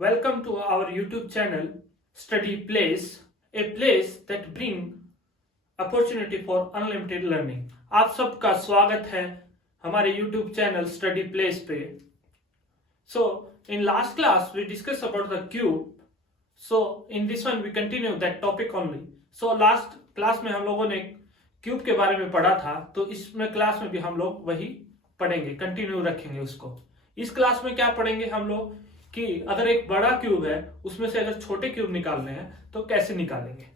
Welcome to our YouTube channel Study Place, a place that bring opportunity for unlimited learning. आप सबका स्वागत है हमारे YouTube channel Study Place पे. So in last class we discussed about the cube. So in this one we continue that topic only. So last class में हम लोगों ने क्यूब के बारे में पढ़ा था, तो इसमें क्लास में भी हम लोग वही पढ़ेंगे, कंटिन्यू रखेंगे उसको. इस क्लास में क्या पढ़ेंगे हम लोग कि अगर एक बड़ा क्यूब है उसमें से अगर छोटे क्यूब निकालने हैं तो कैसे निकालेंगे.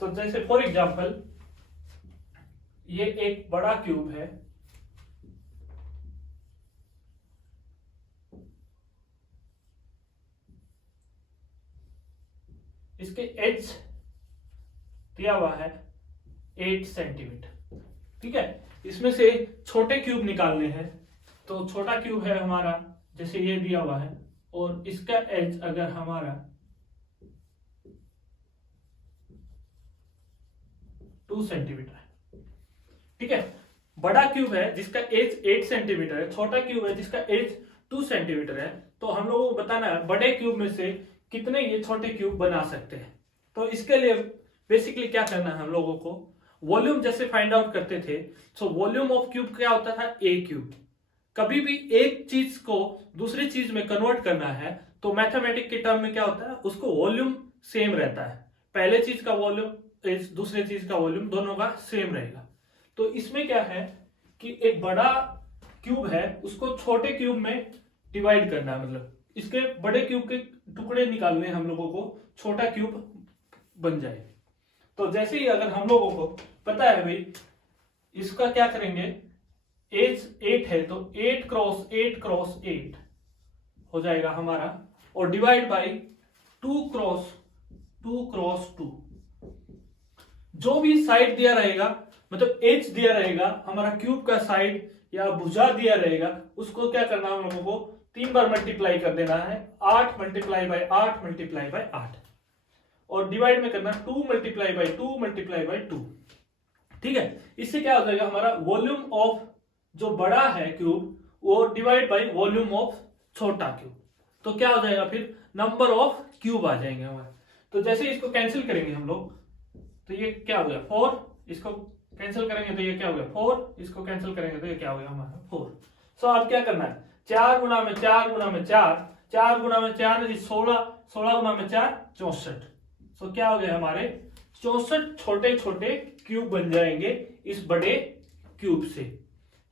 तो जैसे फॉर एग्जांपल ये एक बड़ा क्यूब है, इसके एज दिया हुआ है 8 सेंटीमीटर. ठीक है, इसमें से छोटे क्यूब निकालने हैं. तो छोटा क्यूब है हमारा, जैसे ये दिया हुआ है, और इसका एज अगर हमारा 2 सेंटीमीटर है. ठीक है, बड़ा क्यूब है जिसका एज 8 सेंटीमीटर है, छोटा क्यूब है जिसका एज 2 सेंटीमीटर है. तो हम लोगों को बताना है बड़े क्यूब में से कितने ये छोटे क्यूब बना सकते हैं. तो इसके लिए बेसिकली क्या करना है हम लोगों को, वॉल्यूम जैसे फाइंड आउट करते थे. सो वॉल्यूम ऑफ क्यूब क्या होता था, ए क्यूब. कभी भी एक चीज को दूसरी चीज में कन्वर्ट करना है तो मैथमेटिक के टर्म में क्या होता है, उसको वॉल्यूम सेम रहता है. पहले चीज का वॉल्यूम दूसरे चीज का वॉल्यूम दोनों का सेम रहेगा. तो इसमें क्या है कि एक बड़ा क्यूब है उसको छोटे क्यूब में डिवाइड करना है, मतलब इसके बड़े क्यूब के टुकड़े निकालने हम लोगों को, छोटा क्यूब बन जाए. तो जैसे ही अगर हम लोगों को पता है भाई इसका क्या करेंगे, एज 8 है तो 8 क्रॉस 8 क्रॉस 8 हो जाएगा हमारा, और डिवाइड बाई 2 क्रॉस 2. जो भी साइड दिया रहेगा, मतलब एज दिया रहेगा, हमारा क्यूब का साइड या भुजा दिया रहेगा, उसको क्या करना हम लोगों को 3 बार मल्टीप्लाई कर देना है. 8 मल्टीप्लाई बाई 8 मल्टीप्लाई बाई 8, और डिवाइड में करना 2 मल्टीप्लाई बाई 2 मल्टीप्लाई बाई 2. ठीक है, इससे क्या हो जाएगा हमारा वॉल्यूम ऑफ जो बड़ा है क्यूब वो डिवाइड बाई वॉल्यूम ऑफ छोटा क्यूब. तो क्या हो जाएगा फिर, नंबर ऑफ क्यूब आ जाएंगे हमारे. तो जैसे इसको कैंसिल करेंगे हम लोग तो ये क्या हो गया 4, इसको कैंसिल करेंगे तो ये क्या हो गया 4, इसको कैंसिल करेंगे तो ये क्या हो गया हमारा 4. सो अब क्या करना है, 4 गुना में 4 गुना में 4, 4 गुना में 4 16, 16 गुना में 4 64. सो क्या हो गया हमारे 64 छोटे छोटे क्यूब बन जाएंगे इस बड़े क्यूब से.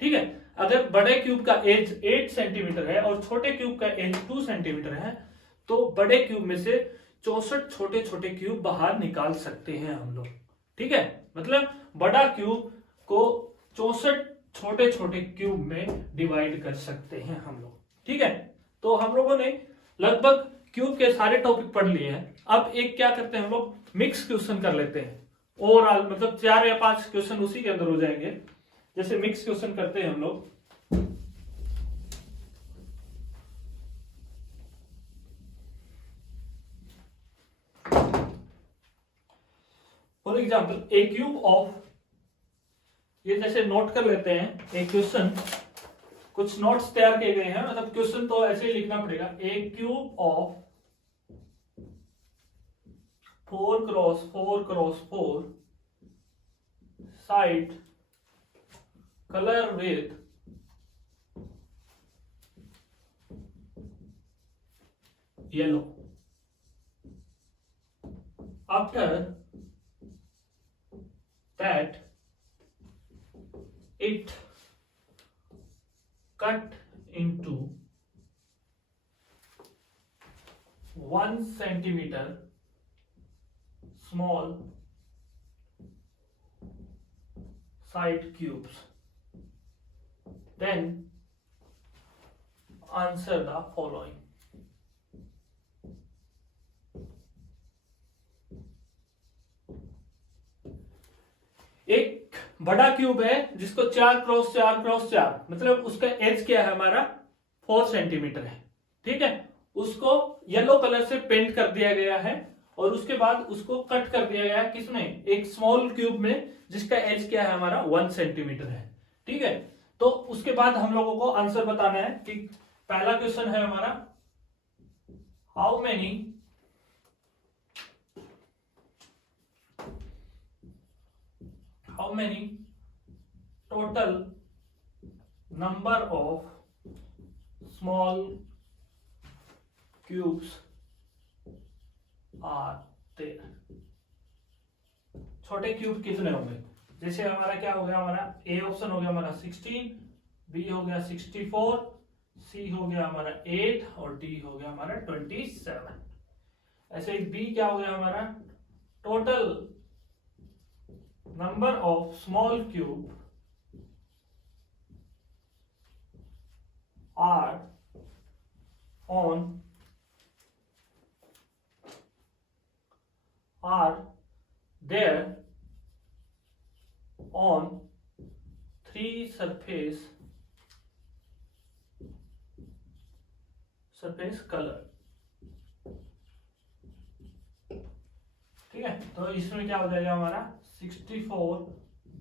ठीक है, अगर बड़े क्यूब का एज 8 सेंटीमीटर है और छोटे क्यूब का एज 2 सेंटीमीटर है तो बड़े क्यूब में से 64 छोटे छोटे क्यूब बाहर निकाल सकते हैं हम लोग. ठीक है, मतलब बड़ा क्यूब को 64 छोटे छोटे क्यूब में डिवाइड कर सकते हैं हम लोग. ठीक है, तो हम लोगों ने लगभग क्यूब के सारे टॉपिक पढ़ लिए हैं. अब एक क्या करते हैं हम लोग, मिक्स क्वेश्चन कर लेते हैं. ओवरऑल मतलब 4 या 5 क्वेश्चन उसी के अंदर हो जाएंगे. जैसे मिक्स क्वेश्चन करते हैं हम लोग. For example A cube of, ये जैसे नोट कर लेते हैं ए क्वेश्चन, कुछ नोट्स तैयार किए गए हैं, मतलब क्वेश्चन तो ऐसे ही लिखना पड़ेगा. A cube of 4 cross 4 cross 4 side color with yellow. After that it cut into 1 centimeter small side cubes. Then answer the following. एक बड़ा क्यूब है जिसको 4 क्रॉस 4 क्रॉस 4, मतलब उसका एज क्या है हमारा 4 सेंटीमीटर है. ठीक है, उसको येलो कलर से पेंट कर दिया गया है और उसके बाद उसको कट कर दिया गया है किसमें, एक स्मॉल क्यूब में जिसका एज क्या है हमारा 1 सेंटीमीटर है. ठीक है, तो उसके बाद हम लोगों को आंसर बताना है कि पहला क्वेश्चन है हमारा how many total number of small cubes are there? छोटे क्यूब कितने होंगे? जैसे हमारा क्या हो गया, हमारा ए ऑप्शन हो गया हमारा 16, बी हो गया 64, सी हो गया हमारा 8 और डी हो गया हमारा 27। ऐसे ही बी क्या हो गया हमारा, total number of small cube are there on three surface color। ठीक है, तो इसमें क्या हो जाएगा हमारा 64,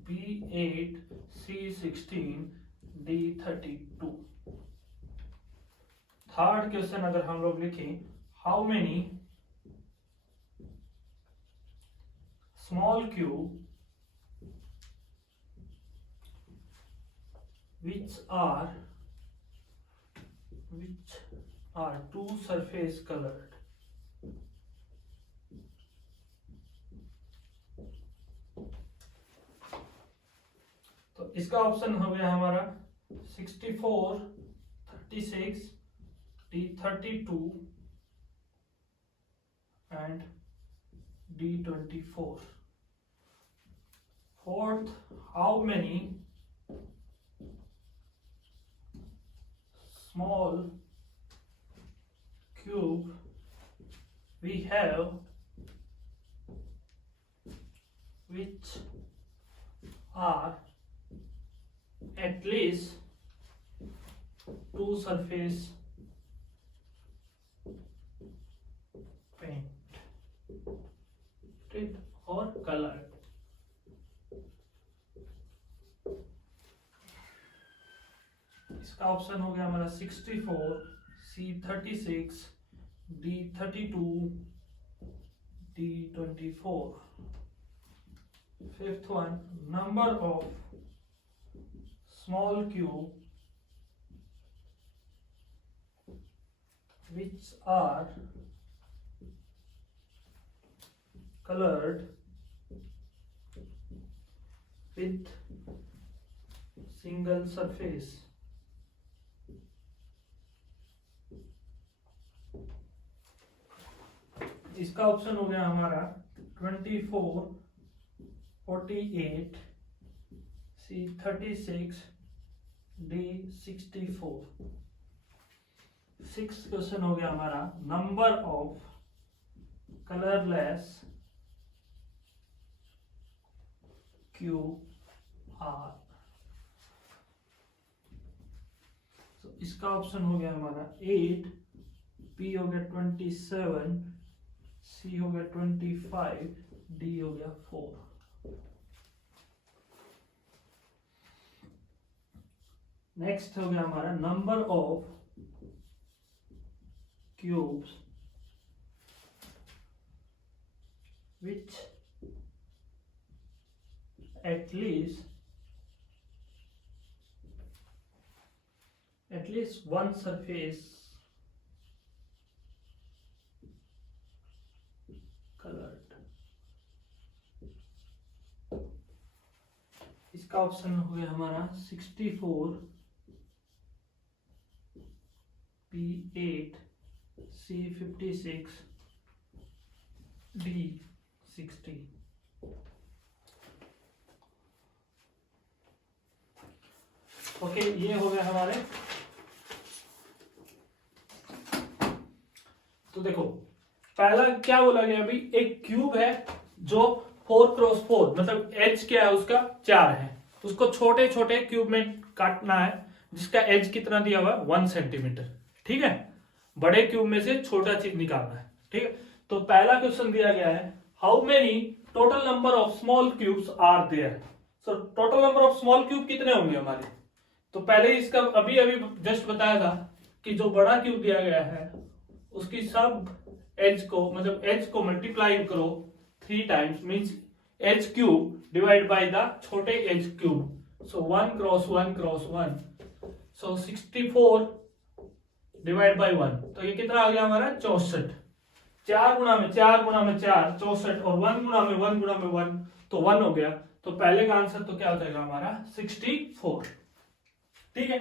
B8, C16, D32। Third question अगर हम लोग लिखें, how many small cube which are two surface colored। तो इसका ऑप्शन हो गया हमारा 64, 36, D32 and D24। Fourth, how many small cube we have which are at least two surface painted or colored। इसका ऑप्शन हो गया हमारा 64, C36, D32, D24। Fifth one, number of small cube which are colored with single surface। इसका option हो गया हमारा 24, 48, C36, D64। Six question हो गया हमारा, number of colourless cube are. तो इसका ऑप्शन हो गया हमारा 8, बी हो गया 27, सी हो गया 25, डी हो गया 4। नेक्स्ट हो गया हमारा number of cubes which at least one surface colored। इसका ऑप्शन हो गया हमारा 64, P8, C56, D60। ओके, ये हो गया हमारे। तो देखो पहला क्या बोला गया, अभी एक क्यूब है जो 4x4 मतलब एज क्या है उसका 4 है, उसको छोटे छोटे क्यूब में काटना है जिसका एज कितना दिया हुआ 1 सेंटीमीटर। ठीक है, बड़े क्यूब में से छोटा चीज निकालना है। ठीक है, तो पहला क्वेश्चन दिया गया है, how many total number of small cubes are there. So total number of small cube कितने होंगे हमारे। तो पहले इसका अभी अभी जस्ट बताया था कि जो बड़ा क्यूब दिया गया है उसकी सब एज को मतलब एज को मल्टीप्लाई करो 3 times, means edge cube divide by the छोटे edge cube. So 1 cross 1 cross 1, so 64 divide by 1, तो ये कितना आ गया हमारा 64। 4 गुना में 4 गुना में 4 64, और 1 गुना में 1 गुना में 1 तो 1 हो गया। तो पहले का आंसर तो क्या हो जाएगा हमारा 64। ठीक है,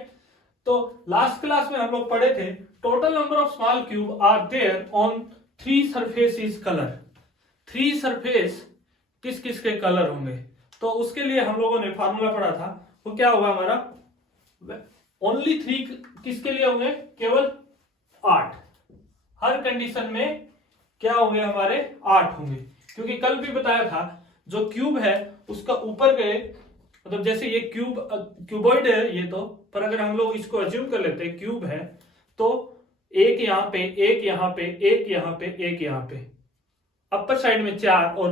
तो लास्ट क्लास में हम लोग पढ़े थे total number of small cube are there on 3 surface is colour. 3 surface किस किस के कलर होंगे, तो उसके लिए हम लोगों ने फार्मूला पढ़ा था। वो क्या होगा हमारा, ओनली 3 किसके लिए होंगे, केवल 8। हर कंडीशन में क्या होंगे हमारे 8 होंगे, क्योंकि कल भी बताया था जो क्यूब है उसका ऊपर के मतलब जैसे ये क्यूबॉइड है ये तो, पर अगर हम लोग इसको अज्यूम कर लेते हैं क्यूब है, तो एक यहाँ पे, एक यहाँ पे, एक यहाँ पे, एक यहाँ पे, अपर साइड में 4 और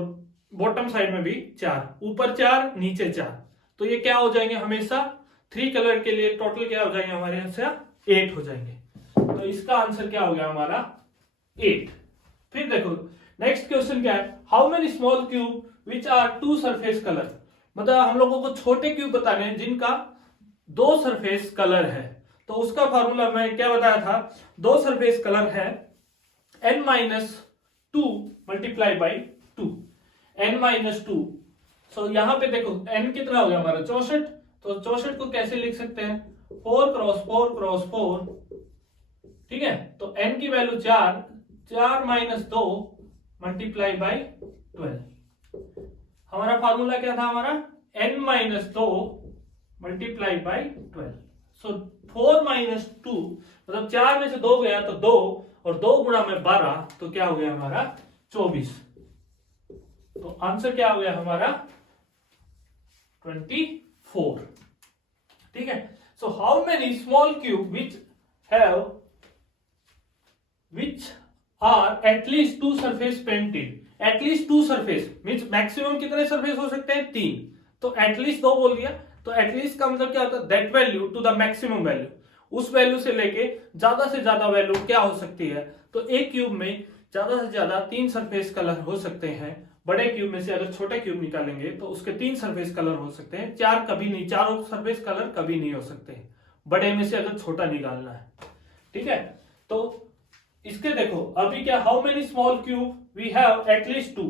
बॉटम साइड में भी 4, ऊपर 4 नीचे 4, तो ये क्या हो जाएंगे हमेशा 3 कलर के लिए टोटल क्या हो जाएंगे हमारे यहाँ 8 हो जाएंगे। तो इसका आंसर क्या हो गया हमारा 8। फिर देखो नेक्स्ट क्वेश्चन क्या है, how many small cube which are 2 surface colour. मतलब हम लोगों को छोटे क्यूब बताने हैं जिनका 2 सरफेस कलर है। तो उसका फॉर्मूला मैं क्या बताया था, 2 सरफेस कलर है n-2 मल्टीप्लाई बाई 2, n-2। सो यहां पे देखो n कितना हो गया हमारा 64, तो 64 को कैसे लिख सकते हैं 4 क्रॉस 4 क्रॉस 4। ठीक है, तो n की वैल्यू 4, 4 माइनस 2 मल्टीप्लाई बाई 12। हमारा फार्मूला क्या था हमारा n-2 multiply by 12। So 4 minus 2 मतलब 4 में से 2 गया तो 2, और 2 गुणा में 12 तो क्या हो गया हमारा 24। तो आंसर क्या हो गया हमारा 24। ठीक है, so how many small cube which are at least 2 surface painted. At least 2 surface means maximum कितने सरफेस हो सकते हैं 3, तो एटलीस्ट 2 बोल दिया। तो एटलीस्ट का मतलब क्या होता है, that value to the maximum value, उस वैल्यू से लेके ज्यादा से ज्यादा वैल्यू क्या हो सकती है। तो एक क्यूब में ज्यादा से ज्यादा 3 सरफेस कलर हो सकते हैं। बड़े क्यूब में से अगर छोटे क्यूब निकालेंगे तो उसके 3 सरफेस कलर हो सकते हैं, 4 कभी नहीं, चारों सरफेस कलर कभी नहीं हो सकते बड़े में से अगर छोटा निकालना है। ठीक है, तो इसके देखो अभी क्या, how many small cube we have at least 2,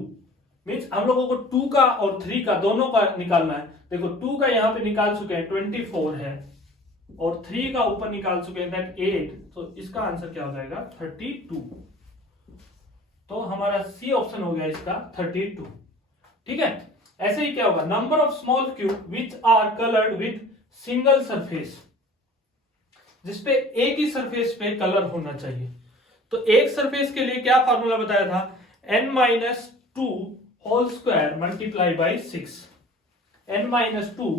means हम लोगों को 2 का और 3 का दोनों का निकालना है। देखो 2 का यहाँ पे निकाल चुके हैं 24 है, और 3 का ऊपर निकाल चुके हैं दैट 8, तो इसका आंसर क्या हो जाएगा 32। तो हमारा सी ऑप्शन हो गया इसका 32। ठीक है, ऐसे ही क्या होगा, number of small cube which are coloured with single surface, जिसपे एक ही सरफेस पे कलर होना चाहिए। तो एक सरफेस के लिए क्या फॉर्मूला बताया था, n-2 whole square multiply by 6, n-2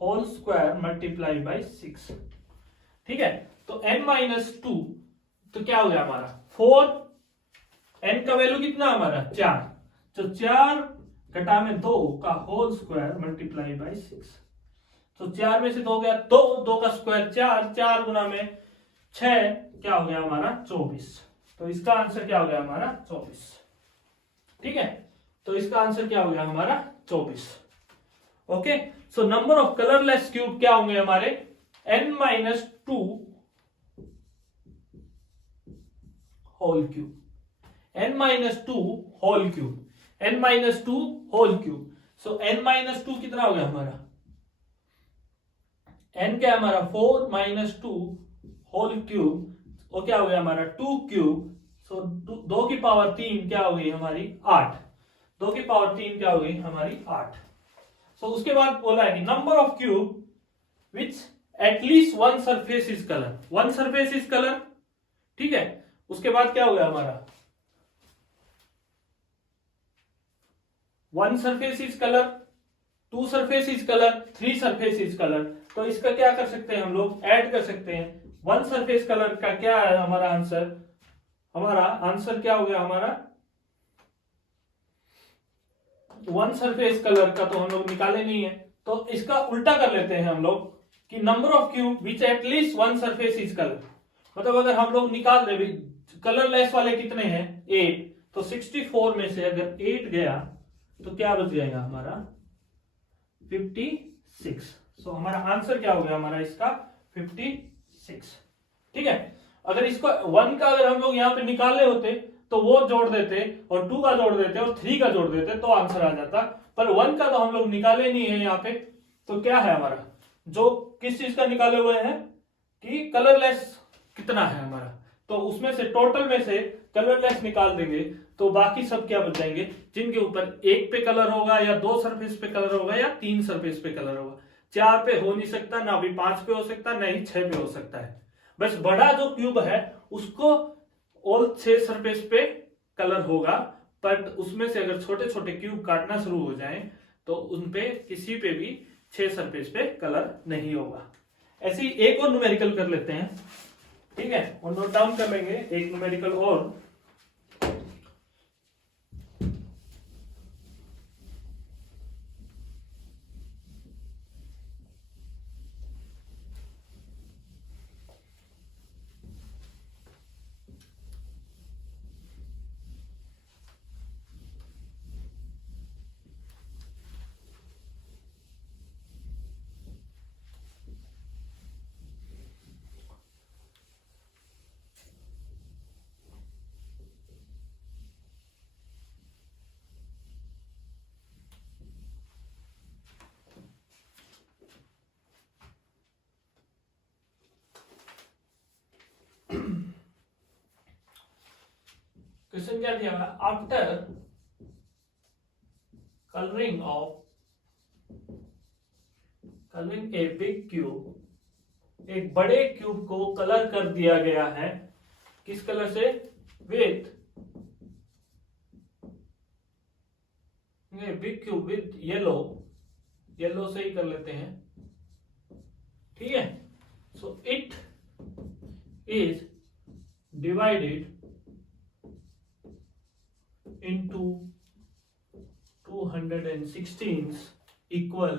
whole square multiply by 6। ठीक है, तो n-2 तो क्या हो गया हमारा 4, n का वैल्यू कितना हमारा 4, तो 4 घटा में 2 का होल स्क्वायर मल्टीप्लाई बाई 6। तो 4 में से 2 गया 2, 2 का स्क्वायर 4, 4 गुना में 6 क्या हो गया हमारा 24। तो इसका आंसर क्या हो गया हमारा 24। ठीक है, तो इसका आंसर क्या हो गया हमारा 24। Okay, so number of colourless cube क्या होंगे हमारे n-2 whole cube, n-2 whole cube, n-2 whole cube. So n-2 कितना हो गया हमारा, n क्या हमारा 4 माइनस 2 होल क्यूब, वो क्या हो गया हमारा 2 क्यूब। सो 2 की पावर 3 क्या हो गई हमारी 8, 2 की पावर 3 क्या हो गई हमारी 8। सो उसके बाद बोला है कि number of cube which at least 1 surface is colour, 1 surface is colour. ठीक है, उसके बाद क्या हो गया हमारा 1 surface is colour, 2 surface is colour, 3 surface is colour. तो इसका क्या कर सकते हैं हम लोग, ऐड कर सकते हैं। 1 सरफेस कलर का क्या है हमारा आंसर, हमारा आंसर क्या हो गया हमारा 1 सरफेस कलर का तो हम लोग निकाले नहीं है, तो इसका उल्टा कर लेते हैं हम लोग कि number of cube which at least one surface is colour, मतलब अगर हम लोग निकाल दे कलरलेस वाले कितने हैं 8, तो 64 में से अगर 8 गया तो क्या बच जाएगा हमारा 56। सो हमारा आंसर क्या हो गया हमारा इसका 56। ठीक है, अगर इसको 1 का अगर हम लोग यहाँ पे निकाले होते तो वो जोड़ देते और 2 का जोड़ देते और 3 का जोड़ देते तो आंसर आ जाता, पर 1 का तो हम लोग निकाले नहीं है यहाँ पे। तो क्या है हमारा जो किस चीज का निकाले हुए हैं कि कलरलेस कितना है हमारा, तो उसमें से टोटल में से कलरलेस निकाल देंगे तो बाकी सब क्या बच जाएंगे जिनके ऊपर 1 पे कलर होगा या 2 सरफेस पे कलर होगा या 3 सरफेस पे कलर होगा। 4 पे हो नहीं सकता, ना भी 5 पे हो सकता, ना ही 6 पे हो सकता है। बस बड़ा जो क्यूब है उसको ऑल 6 सरफेस पे कलर होगा, बट उसमें से अगर छोटे छोटे क्यूब काटना शुरू हो जाए तो उनपे किसी पे भी 6 सरफेस पे कलर नहीं होगा। ऐसे ही एक और न्यूमेरिकल कर लेते हैं, ठीक है, और नोट डाउन कर लेंगे एक न्यूमेरिकल और। क्वेश्चन क्या दिया है, after colouring a big cube, एक बड़े क्यूब को कलर कर दिया गया है, किस कलर से, with big cube with yellow, yellow से ही कर लेते हैं, ठीक है। So it is divided into 216 equal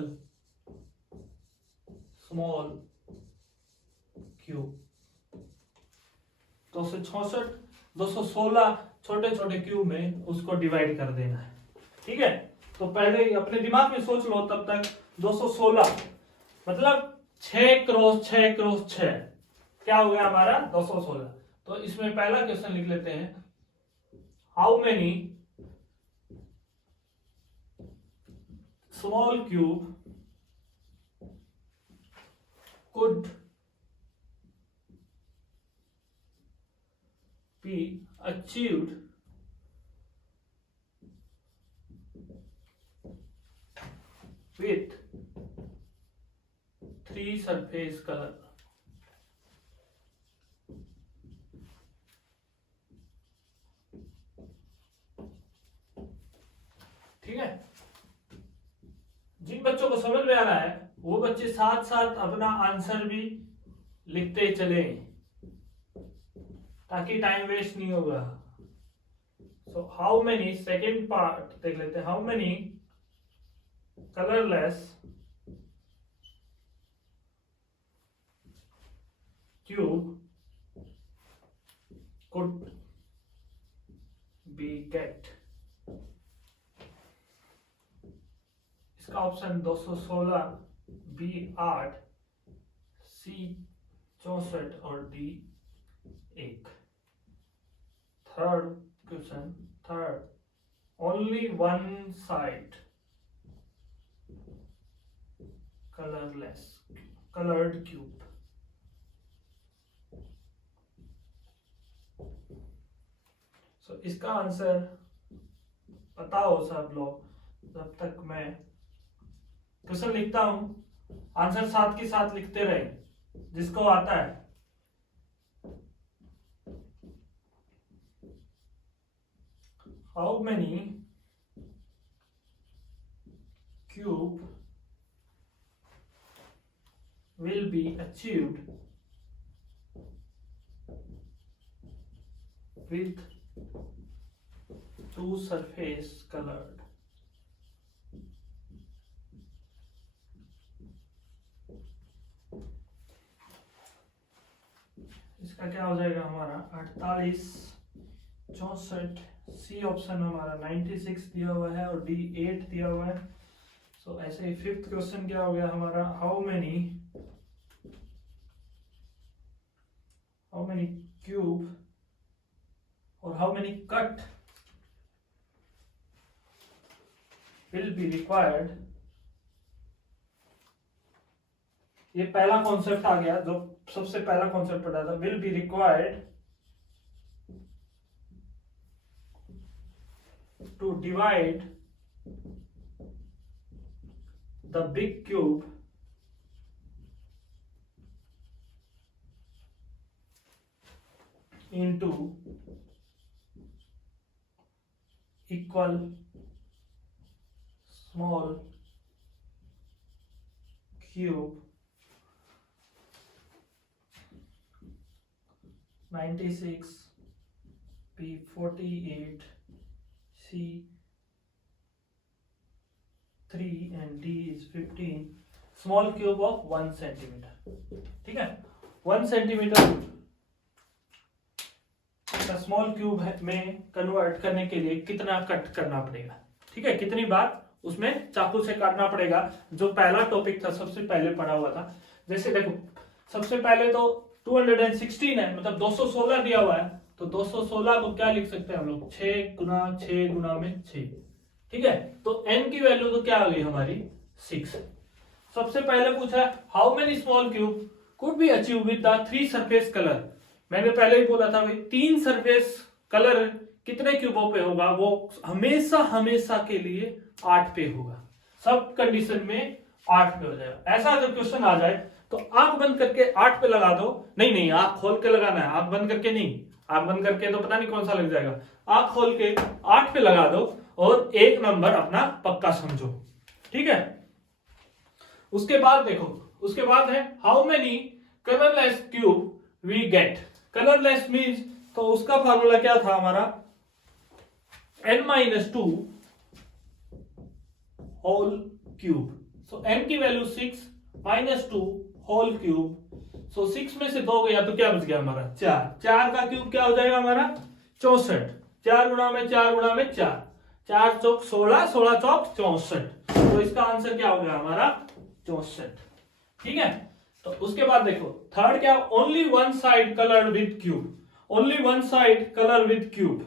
small cube। 266 216 छोटे छोटे क्यूब में उसको डिवाइड कर देना है, ठीक है। तो पहले ही अपने दिमाग में सोच लो तब तक, 216 मतलब 6 क्रॉस 6 क्रॉस 6 क्या हो गया हमारा 216। तो इसमें पहला क्वेश्चन लिख लेते हैं, how many small cube could be achieved with 3 surface color। ठीक है, जिन बच्चों को समझ में आ रहा है वो बच्चे साथ साथ अपना आंसर भी लिखते चले ताकि टाइम वेस्ट नहीं होगा। So how many, second part देख लेते हैं, how many colourless cube could be get. इसका ऑप्शन 216, बी 8, सी 64 और D 1। Third question, third, only one side colourless coloured cube. So इसका आंसर पता हो सब लोग, जब तक मैं क्वेश्चन लिखता हूं आंसर साथ के साथ लिखते रहे जिसको आता है। How many cube will be achieved with 2 surface colored। इसका क्या हो जाएगा हमारा 48, 64, सी ऑप्शन हमारा 96 दिया हुआ है और डी 8 दिया हुआ है। सो ऐसे ही फिफ्थ क्वेश्चन क्या हो गया हमारा, हाउ मेनी क्यूब और how many cut will be required. ये पहला कॉन्सेप्ट आ गया जो सबसे पहला कॉन्सेप्ट पढ़ा था, will be required to divide the big cube into equal small cube 96 P 48 C 3 and D is 15 small cube of 1 centimeter। ठीक है, 1 सेंटीमीटर का स्मॉल क्यूब में कन्वर्ट करने के लिए कितना कट करना पड़ेगा। ठीक है, कितनी बार उसमें चाकू से काटना पड़ेगा, जो पहला टॉपिक था सबसे पहले पढ़ा हुआ था। जैसे देखो सबसे पहले तो 216 है, मतलब 216 दिया हुआ है, तो 216 को क्या लिख सकते हैं हम लोग, 6 गुना 6 गुना में 6। ठीक है, तो n की वैल्यू तो क्या आ गई हमारी 6। सबसे पहले पूछा how many small cube could be achieve with the 3 surface colour. मैंने पहले ही बोला था भाई 3 सरफेस कलर कितने क्यूबों पे होगा, वो हमेशा हमेशा के लिए 8 पे होगा, सब कंडीशन में 8 पे हो जाएगा। ऐसा अगर क्वेश्चन आ जाए तो आंख बंद करके 8 पे लगा दो, नहीं आंख खोल के लगाना है, आंख बंद करके नहीं, आंख बंद करके तो पता नहीं कौन सा लग जाएगा, आंख खोल के 8 पे लगा दो और एक नंबर अपना पक्का समझो। ठीक है, उसके बाद देखो, उसके बाद है how many colourless cube we get. Colourless means तो उसका फार्मूला क्या था हमारा, n-2 whole cube. So n की वैल्यू 6 -2 होल क्यूब। सो 6 में से 2 गया तो क्या बच गया हमारा 4। 4 का क्यूब क्या हो जाएगा हमारा 64। 4 गुणा में 4 गुणा में 4, 4 चौक 16, 16 चौक 64। तो इसका आंसर क्या हो गया हमारा 64। ठीक है, तो उसके बाद देखो थर्ड क्या, only one side colour with cube. Only one side colour with cube,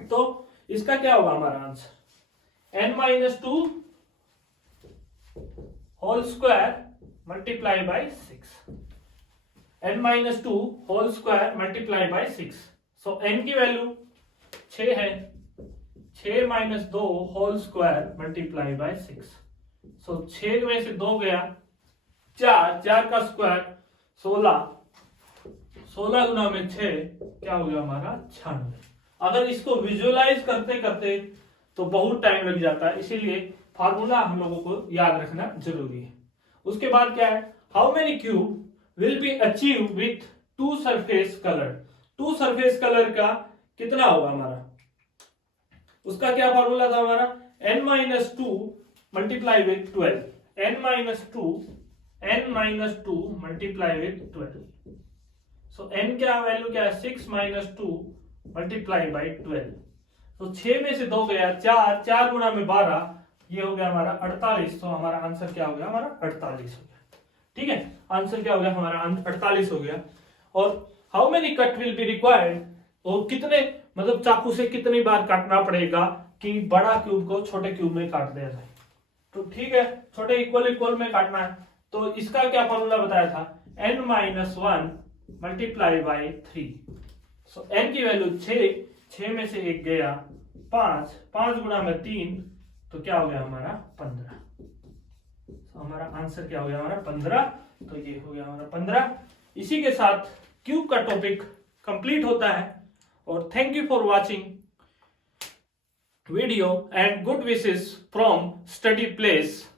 तो इसका क्या होगा हमारा answer, n-2 whole square multiply by 6। n-2 whole square multiply by 6। So n की वैल्यू 6 है, 6 - 2 whole square multiply by 6। So 6 में से 2 गया 4, 4 का स्क्वायर 16, 16 गुना में 6 क्या हो गया हमारा 96। अगर इसको विजुअलाइज करते करते तो बहुत टाइम लग जाता है, इसीलिए फार्मूला हम लोगों को याद रखना जरूरी है। उसके बाद क्या है, how many cube will be achieve with 2 surface colour. 2 surface colour का कितना होगा हमारा, उसका क्या फार्मूला था हमारा, n-2 multiply with 12। n-2 multiply with 12। So n क्या वैल्यू क्या है 6 - 2 मल्टीप्लाई बाई 12। तो 6 में से 2 गया 4, 4 गुना में 12, ये हो गया हमारा 48। तो हमारा आंसर क्या हो गया हमारा 48 हो गया। ठीक है, आंसर क्या हो गया हमारा 48 हो गया। और how many cut will be required, और कितने मतलब चाकू से कितनी बार काटना पड़ेगा कि बड़ा क्यूब को छोटे क्यूब में काट दिया जाए। तो ठीक है, छोटे इक्वल में काटना है, तो इसका क्या फॉर्मूला बताया था, n-1 multiply by 3। So n की वैल्यू 6, 6 में से 1 गया 5, 5 गुना में 3, तो क्या हो गया हमारा 15। तो हमारा आंसर क्या हो गया हमारा 15। तो ये हो गया हमारा 15। इसी के साथ क्यूब का टॉपिक कंप्लीट होता है। और thank you for watching video and good wishes from study place.